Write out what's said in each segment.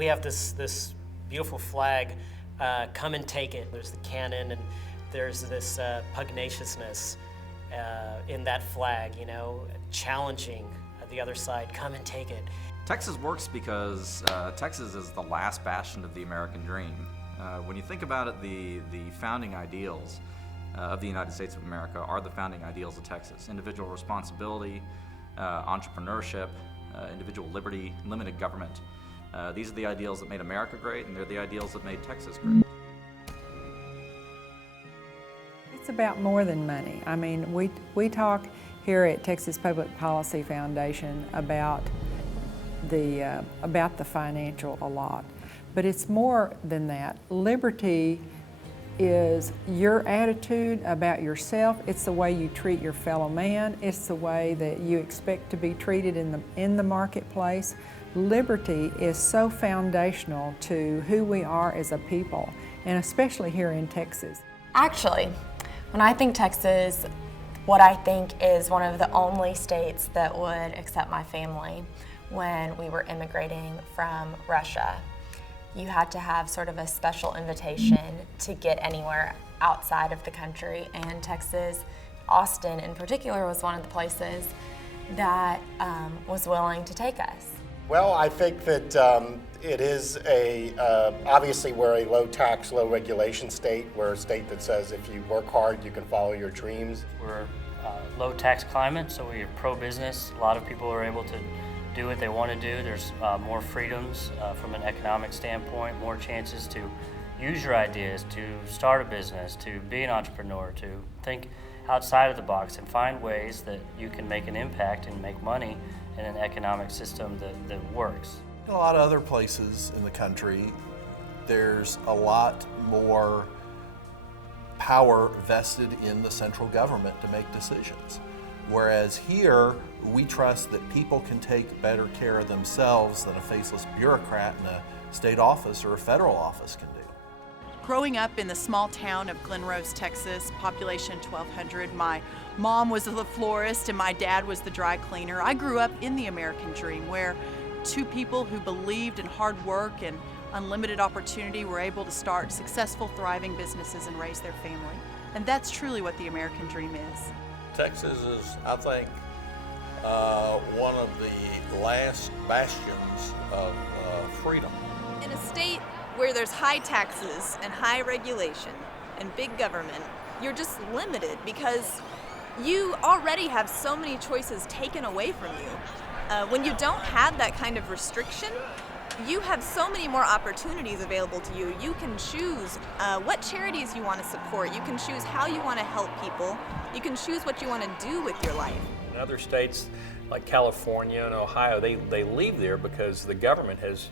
we have this beautiful flag, come and take it. There's the cannon, and there's this pugnaciousness in that flag, you know, challenging the other side, come and take it. Texas works because Texas is the last bastion of the American dream. When you think about it, the founding ideals of the United States of America are the founding ideals of Texas. Individual responsibility, entrepreneurship, individual liberty, limited government. These are the ideals that made America great, and they're the ideals that made Texas great. It's about more than money. I mean, we talk here at Texas Public Policy Foundation about the financial a lot, but it's more than that. Liberty is your attitude about yourself. It's the way you treat your fellow man. It's the way that you expect to be treated in the marketplace. Liberty is so foundational to who we are as a people, and especially here in Texas. Actually, when I think Texas, what I think is one of the only states that would accept my family when we were immigrating from Russia. You had to have sort of a special invitation to get anywhere outside of the country, and Texas, Austin in particular, was one of the places that was willing to take us. Well, I think that it is obviously we're a low tax, low regulation state. We're a state that says if you work hard, you can follow your dreams. We're a low tax climate, so we're pro-business. A lot of people are able to do what they want to do. There's more freedoms from an economic standpoint, more chances to use your ideas, to start a business, to be an entrepreneur, to think outside of the box and find ways that you can make an impact and make money in an economic system that works. In a lot of other places in the country, there's a lot more power vested in the central government to make decisions. Whereas here, we trust that people can take better care of themselves than a faceless bureaucrat in a state office or a federal office can do. Growing up in the small town of Glen Rose, Texas, population 1,200, my mom was the florist and my dad was the dry cleaner. I grew up in the American dream where two people who believed in hard work and unlimited opportunity were able to start successful, thriving businesses and raise their family. And that's truly what the American dream is. Texas is, I think, one of the last bastions of freedom. In a state where there's high taxes and high regulation and big government, you're just limited because you already have so many choices taken away from you. When you don't have that kind of restriction, you have so many more opportunities available to you. You can choose what charities you want to support. You can choose how you want to help people. You can choose what you want to do with your life. In other states like California and Ohio, they leave there because the government has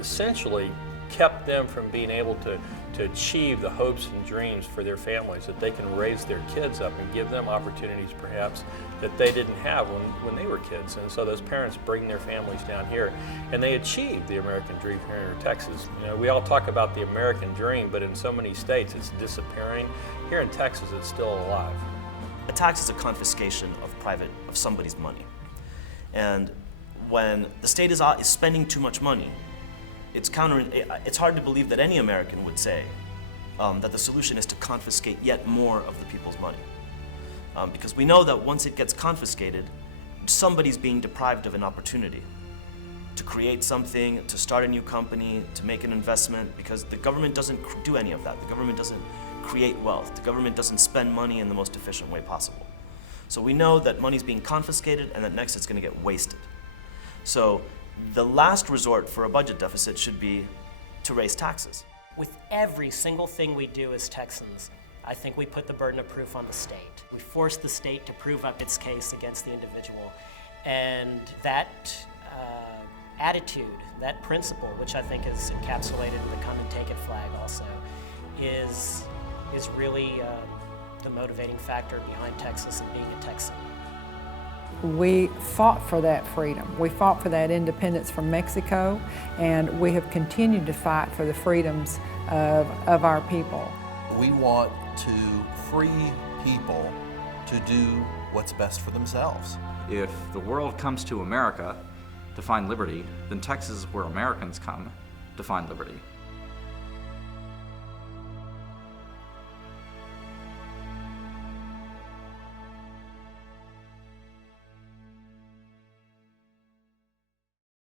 essentially kept them from being able to achieve the hopes and dreams for their families, that they can raise their kids up and give them opportunities perhaps that they didn't have when they were kids. And so those parents bring their families down here and they achieve the American dream here in Texas. You know, we all talk about the American dream, but in so many states it's disappearing. Here in Texas it's still alive. A tax is a confiscation of somebody's money. And when the state is spending too much money, it's hard to believe that any American would say that the solution is to confiscate yet more of the people's money. Because we know that once it gets confiscated, somebody's being deprived of an opportunity to create something, to start a new company, to make an investment, because the government doesn't do any of that. The government doesn't create wealth. The government doesn't spend money in the most efficient way possible. So we know that money's being confiscated and that next it's going to get wasted. So the last resort for a budget deficit should be to raise taxes. With every single thing we do as Texans, I think we put the burden of proof on the state. We force the state to prove up its case against the individual. And that attitude, that principle, which I think is encapsulated in the come and take it flag also, is really the motivating factor behind Texas and being a Texan. We fought for that freedom. We fought for that independence from Mexico, and we have continued to fight for the freedoms of our people. We want to free people to do what's best for themselves. If the world comes to America to find liberty, then Texas is where Americans come to find liberty.